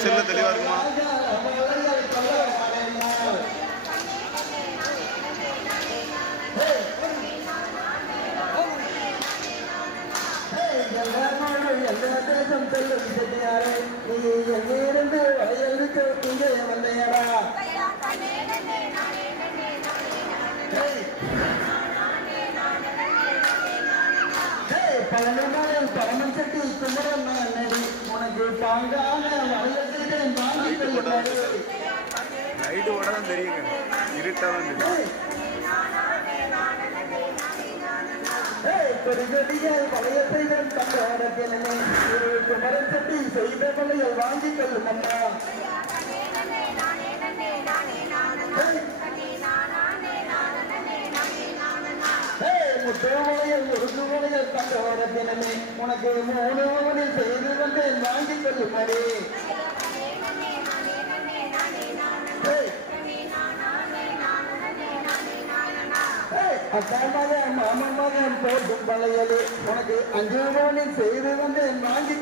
செல்ல தெளிவா இருக்குமா? செல்லும் செட்டியாரே நீ எங்கிருந்து வயலுக்கு இங்கே வந்தையடா பழனிமலை பரமன் செட்டி குமரன் நடி உனக்கு பாங்கான வயலுக்கு வாங்கி கொள்ளுங்கள் லைட்டு ஓட தான் தெரியுங்க. இருட்டாதான் தெரியும் கொடிகடியாய் வளைய செய்தன் முத்தோவளையல் உருது வளையல் தந்தோரத்தினே உனக்கு மூணு மணி செய்து வந்தேன் வாங்கி கொள்ளும் மடி மகன் மாமன் மகன் போட்டும் வளையல் உனக்கு அஞ்சு மணி செய்து வந்தேன் வாங்கி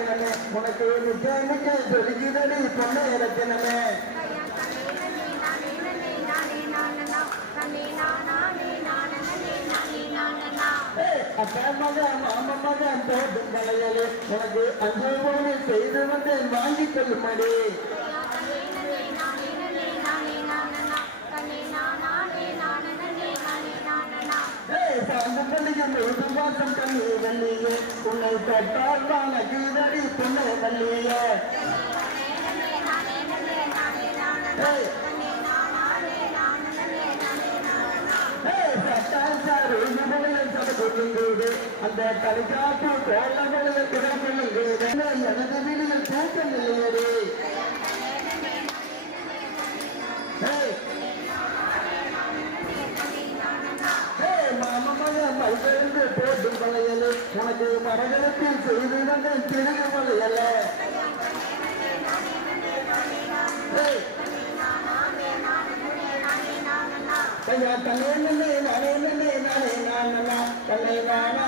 எனக்கெனமே உனக்கு மிக மிக சொல்லுகிறடி பொண்ணு எனக்கெனமே அக்கா மகன் மாமன் மகன் போட்டும் உனக்கு அஞ்சு மணி செய்து வந்து வாங்கி கொள்ளுமடி. சாந்தப்பள்ளியும் ஒரு மாசம் வள்ளியே உன்னை தொட்டால் வாங்க கீழடி பொண்ணு வள்ளியே அந்த கலிகாப்பு கோலங்களை கிடக்குது எனது வீடுகள் தூக்கம் இல்லையடி பல்வேறு போட்டும் வளையல் உனக்கு மரகலத்தில் செய்து வந்தேன் திருகு வளையல ஐயா தன்னே நானே நானே நன்னே நானே நானண்ணா தன்னை நானே நானே